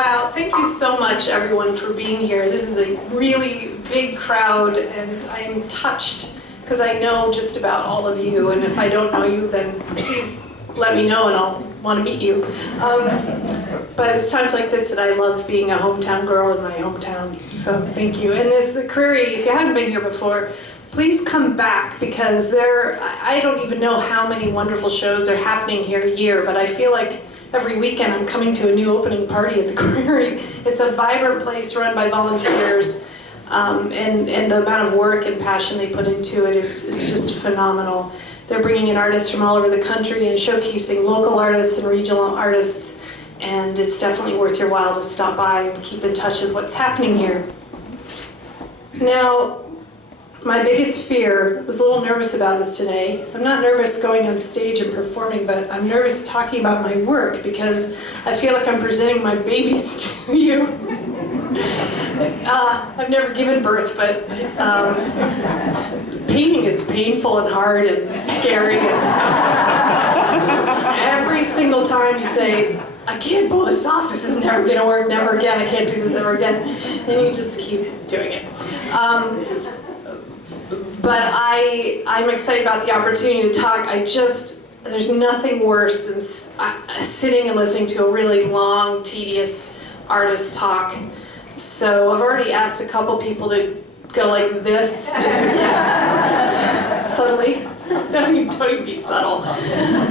Wow, thank you so much, everyone, for being here. This is a really big crowd, and I'm touched because I know just about all of you, and if I don't know you, then please let me know and I'll want to meet you. But it's times like this that I love being a hometown girl in my hometown, so thank you. And as the Crary, if you haven't been here before, please come back, because I don't even know how many wonderful shows are happening here a year, but I feel like every weekend I'm coming to a new opening party at the Crary. It's a vibrant place run by volunteers, and the amount of work and passion they put into it is just phenomenal. They're bringing in artists from all over the country and showcasing local artists and regional artists, and it's definitely worth your while to stop by and keep in touch with what's happening here. Now, my biggest fear, I was a little nervous about this today. I'm not nervous going on stage and performing, but I'm nervous talking about my work because I feel like I'm presenting my babies to you. I've never given birth, but painting is painful and hard and scary. And every single time you say, I can't pull this off, this is never gonna work, never again, I can't do this ever again, and you just keep doing it. But I'm excited about the opportunity to talk. There's nothing worse than sitting and listening to a really long, tedious artist talk. So I've already asked a couple people to go like this. Yes. Subtly. Don't even be subtle.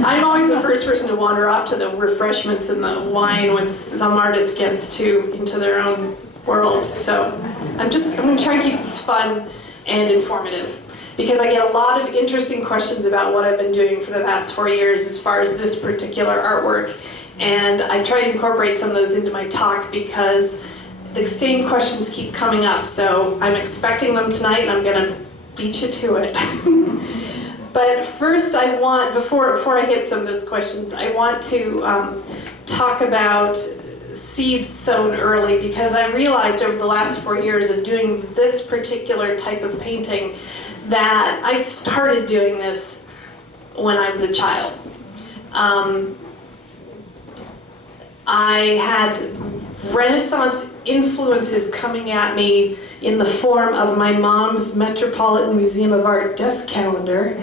I'm always the first person to wander off to the refreshments and the wine when some artist gets into their own world. So I'm going to try and keep this fun and informative, because I get a lot of interesting questions about what I've been doing for the past 4 years as far as this particular artwork, and I've tried to incorporate some of those into my talk because the same questions keep coming up, so I'm expecting them tonight and I'm going to beat you to it. But first before I hit some of those questions, I want to talk about seeds sown early, because I realized over the last 4 years of doing this particular type of painting that I started doing this when I was a child. I had Renaissance influences coming at me in the form of my mom's Metropolitan Museum of Art desk calendar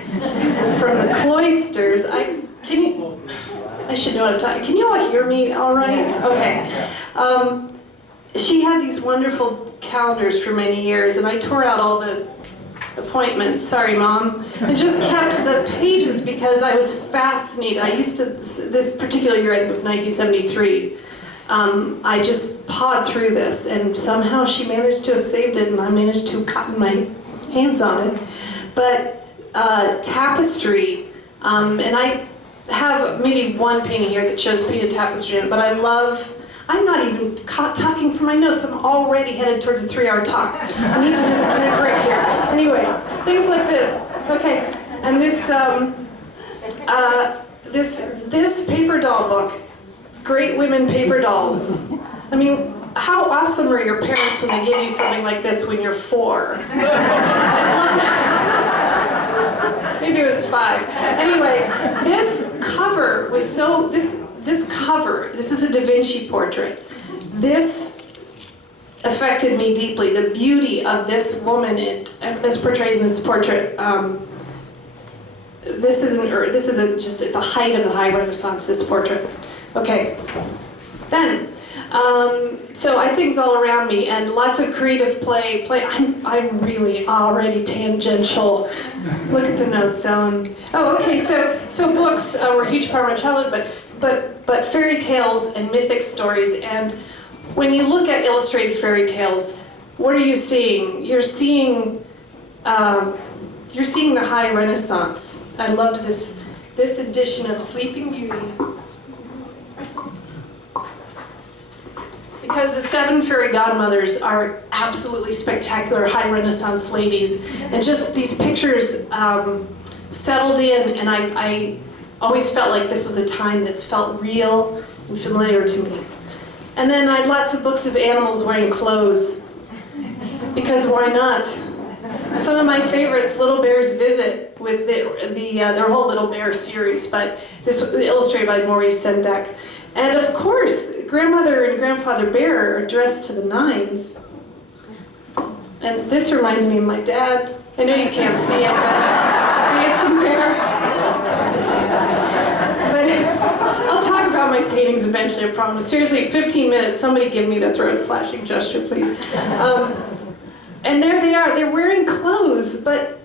from the cloisters. I should know how to talk. Can you all hear me all right? Okay. She had these wonderful calendars for many years, and I tore out all the appointments, sorry Mom, and just kept the pages because I was fascinated. I used to, this particular year, I think it was 1973, I just pawed through this, and somehow she managed to have saved it, and I managed to have gotten my hands on it. But tapestry, and I have maybe one painting here that shows painted tapestry in it, but I'm not even talking from my notes, I'm already headed towards a 3-hour talk. I need to just get a break here. Anyway, things like this. Okay, and this paper doll book, Great Women Paper Dolls. I mean, how awesome are your parents when they gave you something like this when you're 4? Maybe it was 5. Anyway, this cover was so, this cover, this is a Da Vinci portrait. This affected me deeply. The beauty of this woman as portrayed in this portrait. This is just at the height of the High Renaissance, this portrait. Okay, then, so I have things all around me and lots of creative play. I'm really already tangential. Look at the notes, Ellen. Oh, okay, so books were a huge part of my childhood, but fairy tales and mythic stories. And when you look at illustrated fairy tales, what are you seeing? You're seeing the High Renaissance. I loved this edition of Sleeping Beauty, because the 7 fairy godmothers are absolutely spectacular High Renaissance ladies, and just these pictures settled in, and I always felt like this was a time that felt real and familiar to me. And then I had lots of books of animals wearing clothes, because why not? Some of my favorites, Little Bear's Visit, with their whole Little Bear series, but this was illustrated by Maurice Sendak. And of course, grandmother and grandfather bear are dressed to the nines. And this reminds me of my dad. I know you can't see it, but dancing bear. But I'll talk about my paintings eventually, I promise. Seriously, 15 minutes, somebody give me the throat slashing gesture, please. And there they are, they're wearing clothes, but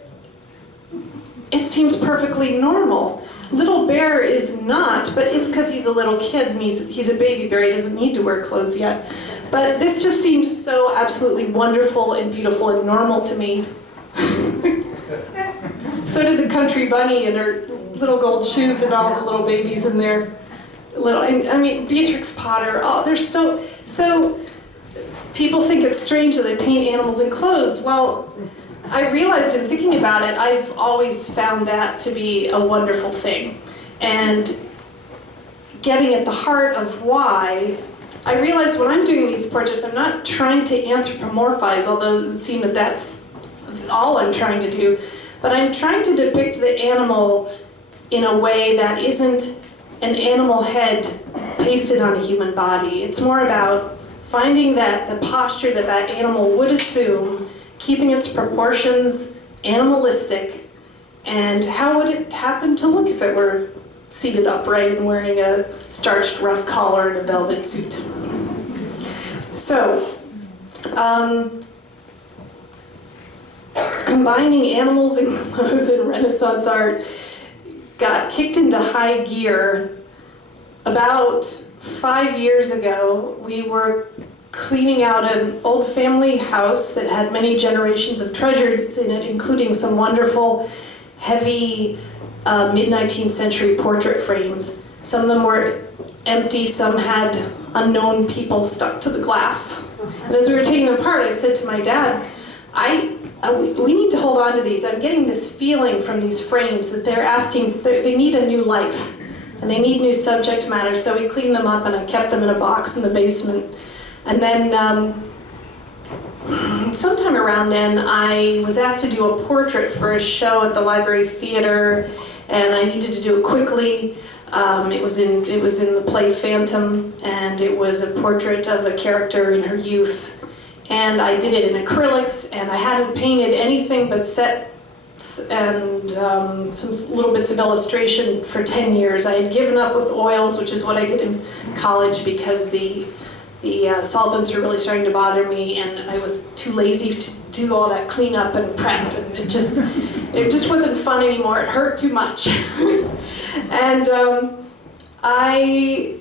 it seems perfectly normal. Little Bear is not, but it's because he's a little kid and he's a baby bear, he doesn't need to wear clothes yet. But this just seems so absolutely wonderful and beautiful and normal to me. So did the country bunny and her little gold shoes and all the little babies in their little, I mean, Beatrix Potter, oh, they're so, people think it's strange that I paint animals in clothes. Well, I realized in thinking about it, I've always found that to be a wonderful thing. And getting at the heart of why, I realized when I'm doing these portraits, I'm not trying to anthropomorphize, although it would seem that that's all I'm trying to do, but I'm trying to depict the animal in a way that isn't an animal head pasted on a human body. It's more about finding that the posture that that animal would assume, keeping its proportions animalistic, and how would it happen to look if it were seated upright and wearing a starched rough collar and a velvet suit. So, combining animals and clothes in Renaissance art got kicked into high gear about 5 years ago. We were cleaning out an old family house that had many generations of treasures in it, including some wonderful, heavy mid-19th century portrait frames. Some of them were empty, some had unknown people stuck to the glass. And as we were taking them apart, I said to my dad, we need to hold on to these. I'm getting this feeling from these frames that they're asking, they need a new life, and they need new subject matter. So we cleaned them up and I kept them in a box in the basement. And then sometime around then, I was asked to do a portrait for a show at the Library Theater, and I needed to do it quickly. It was in the play Phantom, and it was a portrait of a character in her youth. And I did it in acrylics, and I hadn't painted anything but sets and some little bits of illustration for 10 years. I had given up with oils, which is what I did in college, because the solvents were really starting to bother me, and I was too lazy to do all that cleanup and prep, and it just wasn't fun anymore. It hurt too much. And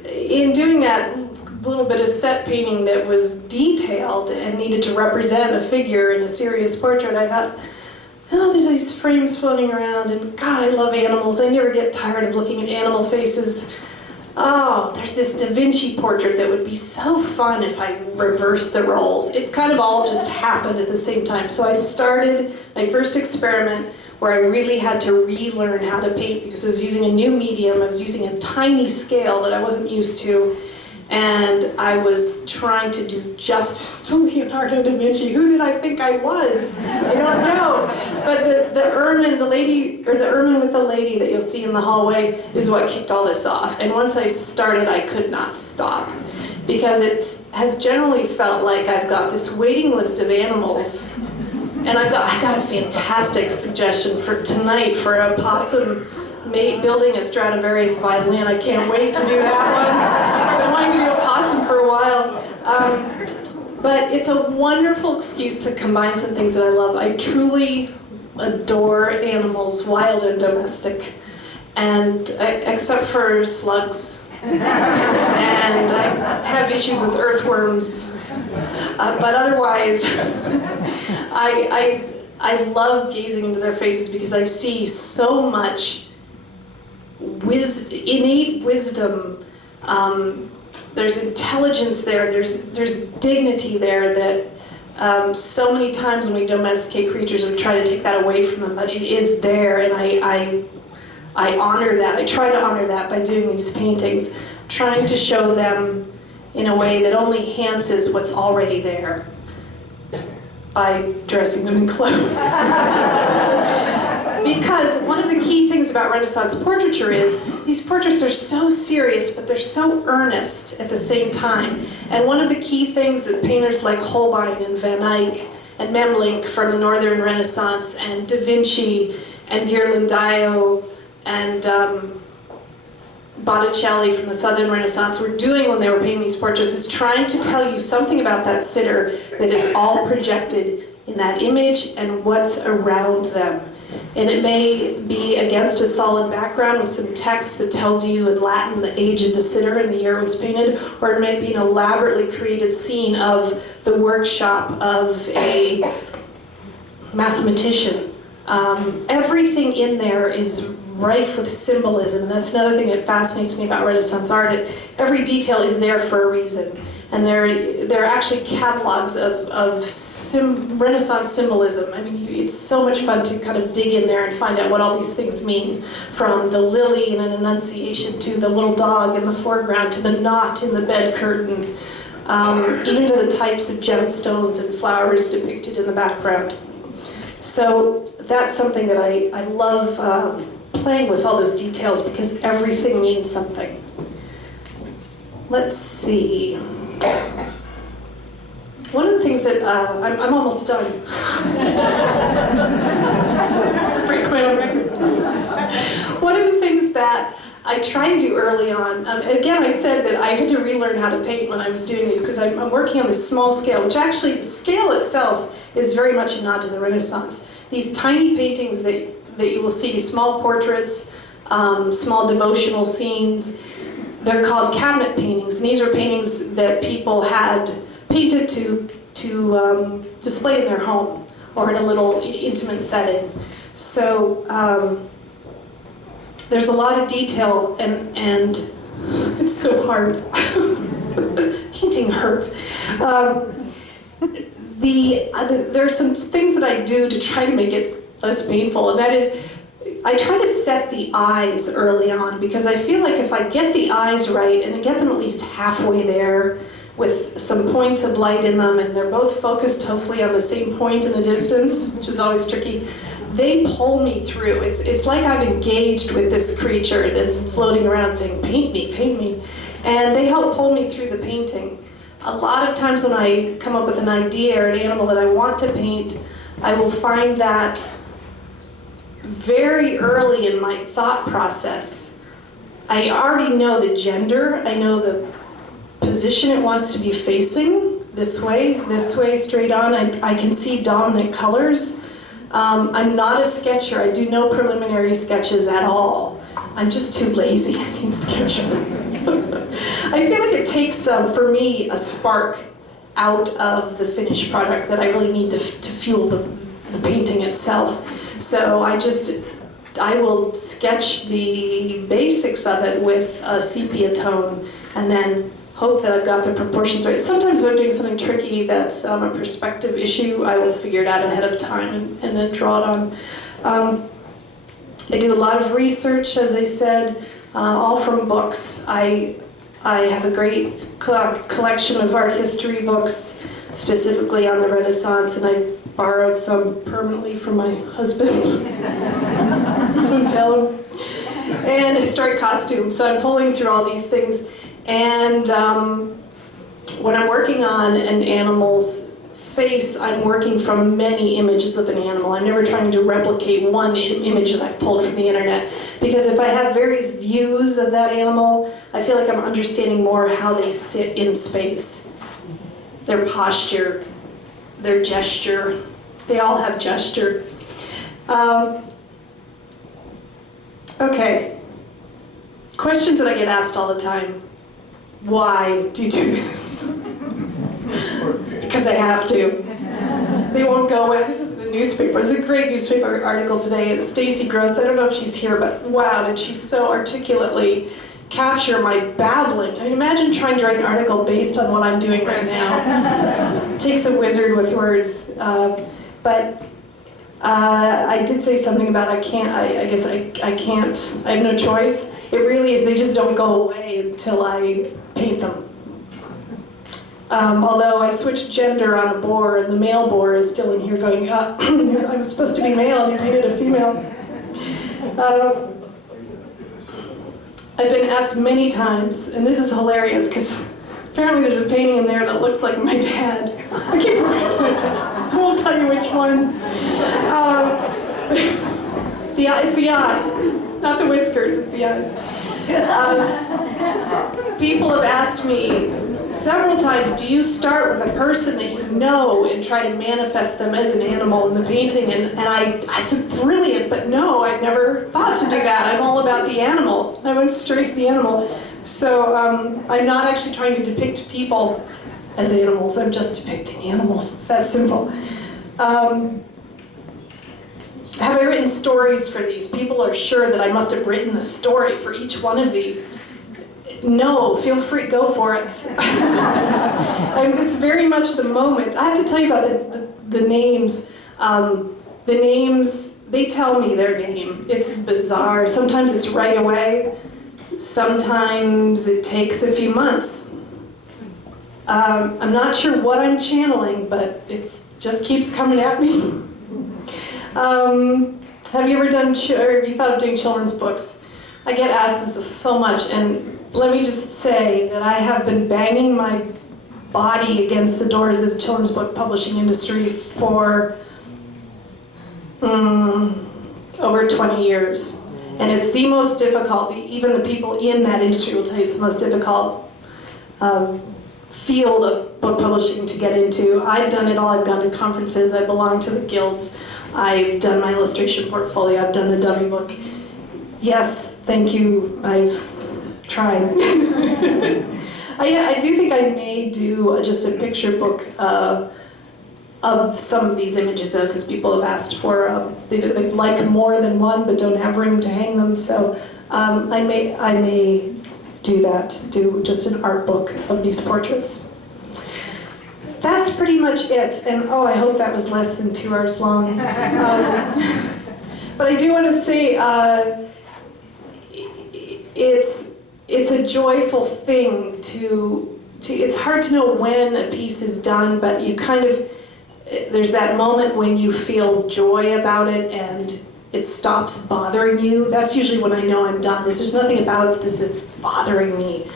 in doing that little bit of set painting that was detailed and needed to represent a figure in a serious portrait, I thought, oh, there's these frames floating around, and God, I love animals. I never get tired of looking at animal faces. Oh, there's this Da Vinci portrait that would be so fun if I reversed the roles. It kind of all just happened at the same time. So I started my first experiment where I really had to relearn how to paint because I was using a new medium. I was using a tiny scale that I wasn't used to. And I was trying to do justice to Leonardo da Vinci. Who did I think I was? I don't know. But the ermine, the lady, or the ermine with the lady that you'll see in the hallway is what kicked all this off. And once I started, I could not stop. Because it has generally felt like I've got this waiting list of animals. And I got a fantastic suggestion for tonight for a possum building a Stradivarius violin. I can't wait to do that one. I've been wanting to do a possum for a while. But it's a wonderful excuse to combine some things that I love. I truly adore animals, wild and domestic, and except for slugs. And I have issues with earthworms. But otherwise, I love gazing into their faces because I see so much innate wisdom. There's intelligence there. There's dignity there that so many times when we domesticate creatures, we try to take that away from them. But it is there, and I honor that. I try to honor that by doing these paintings, trying to show them in a way that only enhances what's already there by dressing them in clothes. Because one of the key things about Renaissance portraiture is these portraits are so serious, but they're so earnest at the same time. And one of the key things that painters like Holbein and Van Eyck and Memling from the Northern Renaissance and Da Vinci and Ghirlandaio and Botticelli from the Southern Renaissance were doing when they were painting these portraits is trying to tell you something about that sitter that is all projected in that image and what's around them. And it may be against a solid background with some text that tells you in Latin the age of the sitter and the year it was painted, or it may be an elaborately created scene of the workshop of a mathematician. Everything in there is rife with symbolism. That's another thing that fascinates me about Renaissance art. Every detail is there for a reason. And there are actually catalogs of Renaissance symbolism. I mean, it's so much fun to kind of dig in there and find out what all these things mean. From the lily in an Annunciation to the little dog in the foreground to the knot in the bed curtain, even to the types of gemstones and flowers depicted in the background. So that's something that I love playing with all those details because everything means something. Let's see. One of the things that, I'm almost done. Pretty quick on record. One of the things that I try to do early on, again I said that I had to relearn how to paint when I was doing these because I'm working on this small scale, which actually, the scale itself is very much a nod to the Renaissance. These tiny paintings that you will see, small portraits, small devotional scenes, they're called cabinet paintings, and these are paintings that people had painted to display in their home or in a little intimate setting. So there's a lot of detail, and it's so hard. Painting hurts. There are some things that I do to try to make it less painful, and that is I try to set the eyes early on because I feel like if I get the eyes right and I get them at least halfway there with some points of light in them and they're both focused hopefully on the same point in the distance, which is always tricky, they pull me through. It's like I'm engaged with this creature that's floating around saying, paint me, and they help pull me through the painting. A lot of times when I come up with an idea or an animal that I want to paint, I will find that very early in my thought process, I already know the gender, I know the position it wants to be facing, this way, straight on. I can see dominant colors. I'm not a sketcher. I do no preliminary sketches at all. I'm just too lazy in sketching. I feel like it takes, for me, a spark out of the finished product that I really need to fuel the painting itself. So I will sketch the basics of it with a sepia tone and then hope that I've got the proportions right. Sometimes if I'm doing something tricky that's a perspective issue, I will figure it out ahead of time and then draw it on. I do a lot of research, as I said, all from books. I have a great collection of art history books, specifically on the Renaissance, and I borrowed some permanently from my husband. Don't tell him. And historic costumes. So I'm pulling through all these things. And when I'm working on an animal's face, I'm working from many images of an animal. I'm never trying to replicate one image that I've pulled from the internet. Because if I have various views of that animal, I feel like I'm understanding more how they sit in space. Their posture, their gesture. They all have gesture. Okay. Questions that I get asked all the time. Why do you do this? Because I have to. They won't go away. This is the newspaper. There's a great newspaper article today. It's Stacy Gross. I don't know if she's here, but wow, did she so articulately capture my babbling. I mean, imagine trying to write an article based on what I'm doing right now. It takes a wizard with words. But I did say something about I can't, I guess I can't, I have no choice. It really is, they just don't go away until I paint them. Although I switched gender on a boar, and the male boar is still in here going, I'm supposed to be male, and you painted a female. I've been asked many times, and this is hilarious because apparently there's a painting in there that looks like my dad. I keep reminding my dad. I won't tell you which one. It's the eyes, not the whiskers, it's the eyes. People have asked me several times, do you start with a person that you know and try to manifest them as an animal in the painting? And I said, brilliant, but no, I'd never thought to do that. I'm all about the animal. I went straight to the animal. So I'm not actually trying to depict people as animals, I'm just depicting animals. It's that simple. Have I written stories for these? People are sure that I must have written a story for each one of these. No, feel free, go for it. It's very much the moment. I have to tell you about the names. The names, they tell me their name. It's bizarre. Sometimes it's right away. Sometimes it takes a few months. I'm not sure what I'm channeling, but it just keeps coming at me. Have you ever done, or have you thought of doing children's books? I get asked this so much, and let me just say that I have been banging my body against the doors of the children's book publishing industry for over 20 years. And it's the most difficult, even the people in that industry will tell you it's the most difficult field of book publishing to get into. I've done it all. I've gone to conferences. I belong to the guilds. I've done my illustration portfolio. I've done the dummy book. Yes, thank you. I've tried. I do think I may do just a picture book of some of these images, though, because people have asked for they'd like more than one, but don't have room to hang them. So I may do that. Do just an art book of these portraits. That's pretty much it. And oh, I hope that was less than 2 hours long. But I do want to say it's a joyful thing to. It's hard to know when a piece is done, but you kind of. There's that moment when you feel joy about it and it stops bothering you. That's usually when I know I'm done. There's nothing about this that's bothering me.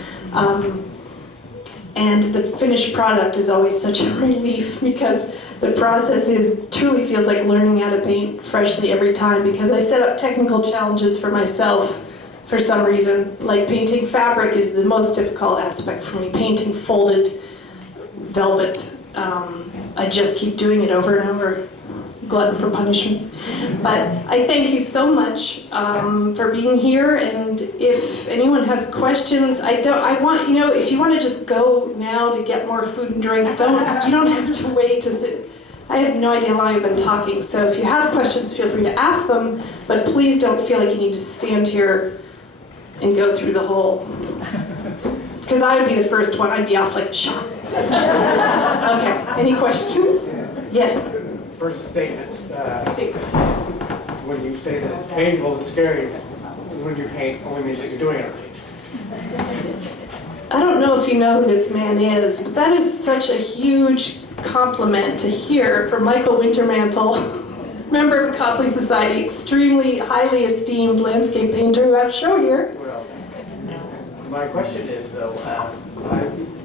And the finished product is always such a relief because the process truly feels like learning how to paint freshly every time, because I set up technical challenges for myself for some reason. Like painting fabric is the most difficult aspect for me. Painting folded velvet. I just keep doing it over and over, glutton for punishment. But I thank you so much for being here, and if anyone has questions, if you want to just go now to get more food and drink, you don't have to wait to sit. I have no idea how long I've been talking, so if you have questions, feel free to ask them, but please don't feel like you need to stand here and go through the whole, because I would be the first one, I'd be off like a shot. Okay, any questions? Yes? First statement. When you say that it's painful, it's scary, when you paint, only means that you're doing other things. I don't know if you know who this man is, but that is such a huge compliment to hear from Michael Wintermantle, member of the Copley Society, extremely highly esteemed landscape painter who I have a show here. Well, my question is, though,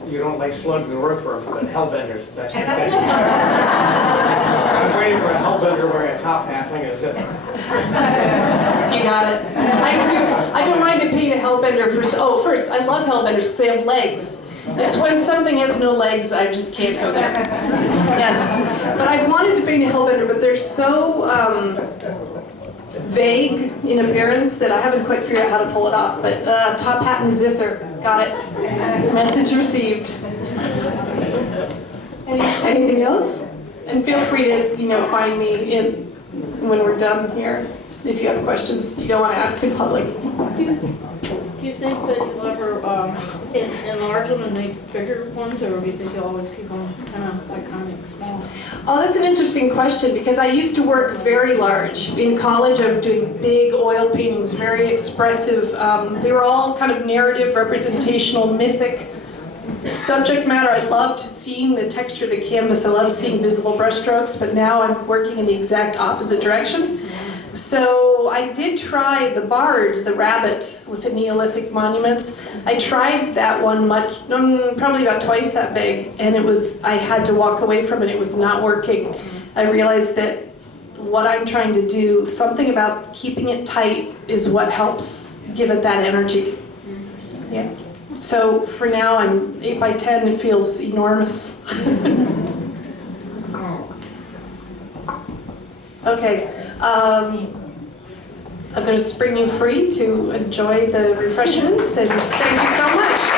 you don't like slugs and earthworms, but hellbenders, that's your thing. I'm waiting for a hellbender wearing a top hat thing and a zipper. You got it. I do. I've been wanting to paint a hellbender first, I love hellbenders because they have legs. It's when something has no legs, I just can't go there. Yes. But I've wanted to paint a hellbender, but they're so vague in appearance that I haven't quite figured out how to pull it off. But top hat and zither. Got it. Message received. Anything else? And feel free to, find me when we're done here. If you have questions you don't want to ask in public. Do you think that you'll ever enlarge them and make bigger ones, or do you think you'll always keep them kind of small? Oh, that's an interesting question, because I used to work very large. In college, I was doing big oil paintings, very expressive. They were all kind of narrative, representational, mythic subject matter. I loved seeing the texture of the canvas. I love seeing visible brushstrokes, but now I'm working in the exact opposite direction. So I did try the bard, the rabbit with the Neolithic monuments. I tried that one probably about twice that big, and I had to walk away from it. It was not working. I realized that what I'm trying to do, something about keeping it tight is what helps give it that energy. Yeah. So for now, I'm 8 by 10. It feels enormous. Okay. I'm going to spring you free to enjoy the refreshments, and thank you so much.